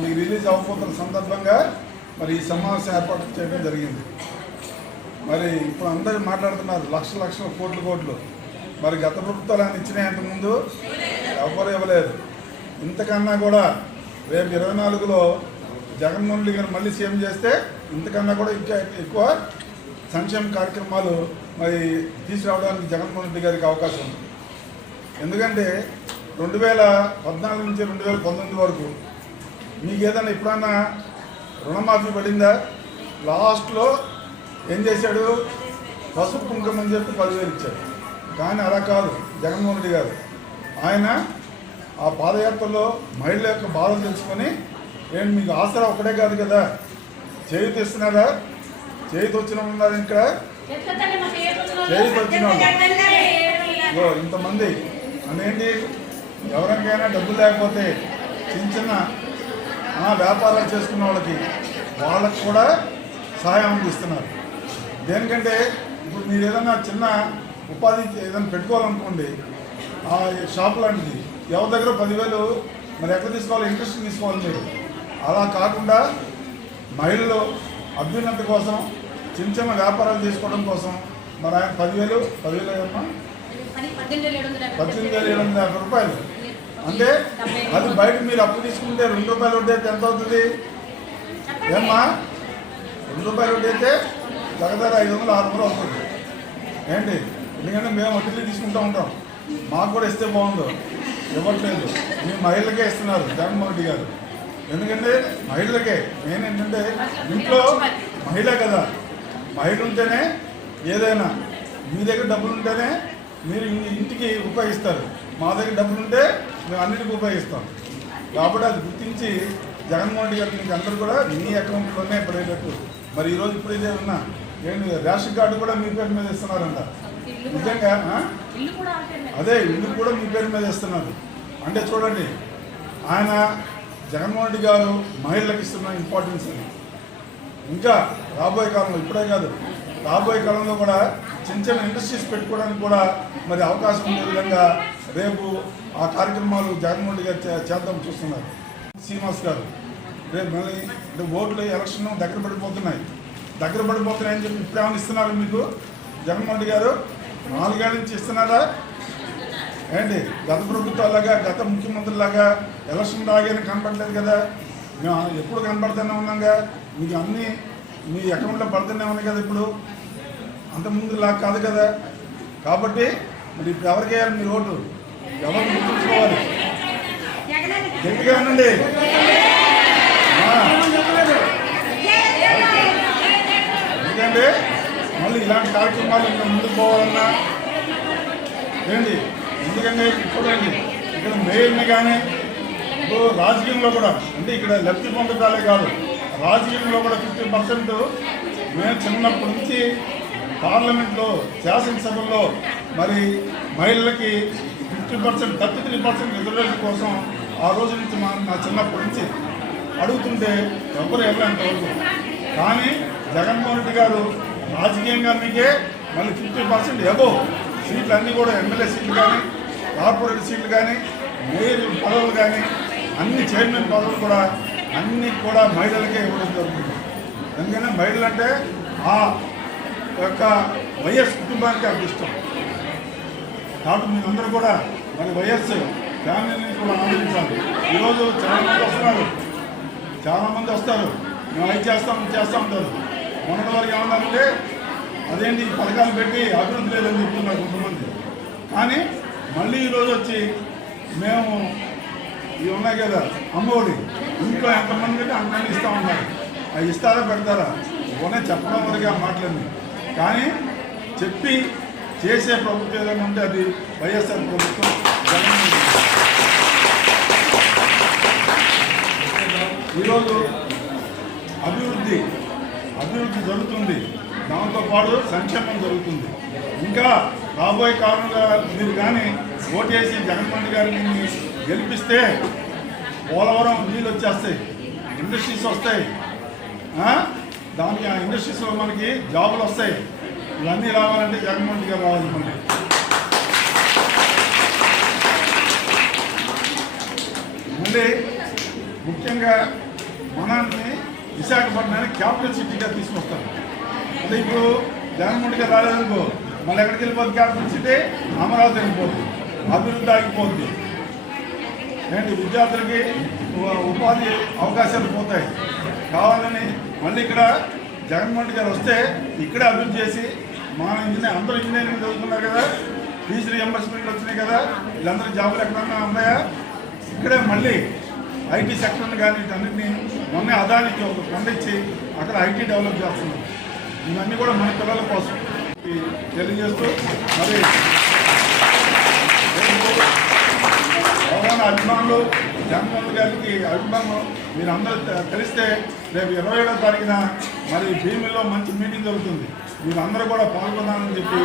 మీకు రిలీజ్ అవ్వబోతున్న సందర్భంగా మరి ఈ సమావేశం ఏర్పాటు చేయడం జరిగింది. మరి ఇప్పుడు అందరూ మాట్లాడుతున్నారు లక్షల కోట్లు. మరి గత ప్రభుత్వాలు ఆయన ఇచ్చినాయి అంతకుముందు ఎవరు ఇవ్వలేదు. ఇంతకన్నా కూడా రేపు 24లో జగన్మోహన్ రెడ్డి గారు మళ్ళీ సీఎం చేస్తే ఇంతకన్నా కూడా ఇంకా ఎక్కువ సంక్షేమ కార్యక్రమాలు మరి తీసుకురావడానికి జగన్మోహన్ రెడ్డి గారికి అవకాశం ఉంది. ఎందుకంటే 2014 నుంచి 2019 వరకు మీకు ఏదైనా ఎప్పుడన్నా రుణమాఫీ పడిందా? లాస్ట్లో ఏం చేశాడు? పసుపు కుంకుమ అని చెప్పి 10,000 ఇచ్చాడు. కానీ అలా కాదు జగన్మోహన్ రెడ్డి గారు. ఆయన ఆ పాదయాత్రలో మహిళల యొక్క బాధలు తెలుసుకొని ఏంటి మీకు ఆసరా ఒకటే కాదు కదా, చేయూత ఇస్తున్నారా? చేయూత వచ్చిన ఉన్నారు ఇక్కడ, చేయూత వచ్చిన వాళ్ళు ఇంతమంది అదేంటి, ఎవరికైనా డబ్బులు లేకపోతే చిన్న వ్యాపారాలు చేసుకున్న వాళ్ళకి కూడా సహాయం అందిస్తున్నారు. దేనికంటే ఇప్పుడు మీరు ఏదైనా చిన్న ఉపాధి ఏదైనా పెట్టుకోవాలనుకోండి, ఆ షాప్ లాంటిది ఎవరి దగ్గర 10,000 మరి ఎట్లా తీసుకోవాలి? ఇంట్రెస్ట్ తీసుకోవాలి మీరు. అలా కాకుండా మహిళలు అభ్యున్నతి కోసం చిన్న వ్యాపారాలు తీసుకోవడం కోసం మరి ఆయన 10,000 ఏమన్నా 18,750 రూపాయలు. అంటే అది బయట మీరు అప్పు తీసుకుంటే ₹2 వడ్డీ అయితే ఎంత అవుతుంది? ఏమ్మా ₹2 వడ్డీ అయితే దగ్గర 500-600 అవుతుంది ఏంటి? ఎందుకంటే మేము వడ్డీలు తీసుకుంటూ ఉంటాం. మాకు కూడా ఇస్తే బాగుందో, ఇవ్వట్లేదు. మీ మహిళలకే ఇస్తున్నారు జగన్మోహన్ రెడ్డి గారు. ఎందుకంటే మహిళలకే మెయిన్ ఏంటంటే ఇంట్లో మహిళ కదా, మహిళ ఉంటేనే ఏదైనా. మీ దగ్గర డబ్బులు ఉంటేనే మీరు ఇంటికి ఉపయోగిస్తారు. మా దగ్గర డబ్బులు ఉంటే మేము అన్నిటికీ ఉపయోగిస్తాం. కాబట్టి అది గుర్తించి జగన్మోహన్ రెడ్డి గారు మీకు అందరూ కూడా మీ అకౌంట్లోనే పడేటట్టు మరి ఈరోజు ఇప్పుడు ఇదే ఉన్నా ఏంటి రేషన్ కార్డు కూడా మీ పేరు మీద ఇస్తున్నారంట. నిజంగా అదే ఇల్లు కూడా మీ పేరు మీద ఇస్తున్నారు. అంటే చూడండి ఆయన జగన్మోహన్ రెడ్డి గారు మహిళలకు ఇస్తున్న ఇంపార్టెన్స్ అని. ఇంకా రాబోయే కాలంలో, ఇప్పుడే కాదు రాబోయే కాలంలో కూడా చిన్న ఇండస్ట్రీస్ పెట్టుకోవడానికి కూడా మరి అవకాశం ఉండే విధంగా రేపు ఆ కార్యక్రమాలు జగన్మోహన్ రెడ్డి గారు చేద్దాం చూస్తున్నారు. శ్రీనివాస్ గారు రేపు మళ్ళీ ఓట్లు ఎలక్షన్ దగ్గర పడిపోతున్నాయని చెప్పి ఇప్పుడు ఏమైనా ఇస్తున్నారు మీకు జగన్మోహన్ రెడ్డి గారు? 4 ఏళ్ళ నుంచి ఇస్తున్నారా ఏంటి? గత ప్రభుత్వాలాగా గత ముఖ్యమంత్రులాగా ఎలక్షన్ రాగానే కనపడలేదు కదా. మేము ఎప్పుడు కనపడుతూనే ఉన్నాగా. మీకు అన్నీ మీ అకౌంట్లో పడుతూనే ఉన్నాయి కదా. ఇప్పుడు అంతకుముందులా కాదు కదా. కాబట్టి మరి ఇప్పుడు ఎవరికి వేయాలి మీరు ఓటు? ఎవరిని గుర్తుంచుకోవాలి? గట్టిగా ఉండండి. ఎందుకంటే మళ్ళీ ఇలాంటి కార్యక్రమాలు ఇంకా ముందుకు పోవాలన్నా ఏంటి, ఎందుకంటే చూడండి ఇక్కడ మేయర్ని కానీ ఇప్పుడు రాజకీయంలో కూడా అంటే ఇక్కడ లబ్ధి పొందటాలే కాదు, రాజకీయంలో కూడా 50% మేము చిన్నప్పటి నుంచి పార్లమెంట్లో శాసనసభల్లో మరి మహిళలకి 50%, 33% రిజర్వేషన్ కోసం ఆ రోజు నుంచి నా చిన్నప్పటి నుంచి అడుగుతుంటే ఎవరు ఎవరంతవరకు. కానీ జగన్మోహన్ రెడ్డి గారు రాజకీయంగా మీకే మళ్ళీ 50% ఎబో సీట్లు అన్నీ కూడా ఎమ్మెల్యే సీట్లు కానీ కార్పొరేట్ సీట్లు కానీ మేయర్ పదవులు కానీ అన్ని చైర్మన్ పదవులు కూడా అన్నీ కూడా మహిళలకే ఇవ్వడం జరుగుతుంది. ఎందుకంటే మహిళలు అంటే ఆ యొక్క వైఎస్ కుటుంబానికి అది ఇష్టం. కాబట్టి మీరందరూ కూడా మరి వైఎస్ ఫ్యామిలీని కూడా ఆనందించాలి. ఈరోజు చాలామంది వస్తారు, మేము అవి చేస్తూ ఉంటారు. మొన్నటి వరకు ఏమన్నారంటే అదేంటి పథకాలు పెట్టి అభివృద్ధి లేదని చెప్తున్నారు కొంతమంది. కానీ మళ్ళీ ఈరోజు వచ్చి మేము ఇవి ఉన్నాయి కదా అమ్మఒడి, ఇంట్లో ఎంతమంది అంటే అంతమంది ఇస్తూ ఉన్నారు. అవి ఇస్తారా పెడతారా కొనే చెప్పడం వరకు ఆ మాటలన్నీ. కానీ చెప్పి చేసే ప్రభుత్వం ఏదైనా ఉంటే అది వైఎస్ఆర్ ప్రభుత్వం. ఈరోజు అభివృద్ధి జరుగుతుంది, దాంతోపాటు సంక్షేమం జరుగుతుంది. ఇంకా రాబోయే కాలంలో మీరు కానీ ఓటేసి జగన్మోహన్ రెడ్డి గారిని గెలిపిస్తే పోలవరం నీళ్ళు వచ్చేస్తాయి, ఇండస్ట్రీస్ వస్తాయి. దానికి ఆ ఇండస్ట్రీస్లో మనకి జాబులు వస్తాయి. ఇవన్నీ రావాలంటే జగన్మోహన్ రెడ్డి గారు రావాలి. మళ్ళీ ముఖ్యంగా మనల్ని విశాఖపట్నాన్ని క్యాపిటల్ సిటీగా తీసుకొస్తారు. అంటే ఇప్పుడు జగన్మోహన్ రెడ్డి గారు రాలేదనుకో, మళ్ళీ ఎక్కడికి వెళ్ళిపోతుంది? క్యాపిటల్ సిటీ అమరావతి వెళ్ళిపోతుంది, అభివృద్ధి ఆగిపోతుంది. ఏంటి విద్యార్థులకి ఉపాధి అవకాశాలు పోతాయి. కావాలని మళ్ళీ ఇక్కడ జగన్మోహన్ రెడ్డి గారు వస్తే ఇక్కడే అభివృద్ధి చేసి మన అందరూ ఇంజనీరింగ్ చదువుతున్నారు కదా, ఫీజు రియంబర్స్మెంట్లు వచ్చినాయి కదా, వీళ్ళందరూ జాబులు ఎక్కడన్నా ఉన్నాయా? ఇక్కడే మళ్ళీ ఐటీ సెక్టర్ని కానీ వీటన్నిటిని మొన్నే అదానికి ఒక ఫండ్ ఇచ్చి అక్కడ ఐటీ డెవలప్ చేస్తున్నారు. ఇవన్నీ కూడా మన పిల్లల కోసం తెలియజేస్తూ మరి అభిమానులు జగన్మోహన్ గారికి అభిమానులు మీరందరూ తెలిస్తే రేపు 27వ తారీఖున మరి భీమిలో మంచి మీటింగ్ జరుగుతుంది. మీరందరూ కూడా పాల్గొనాలని చెప్పి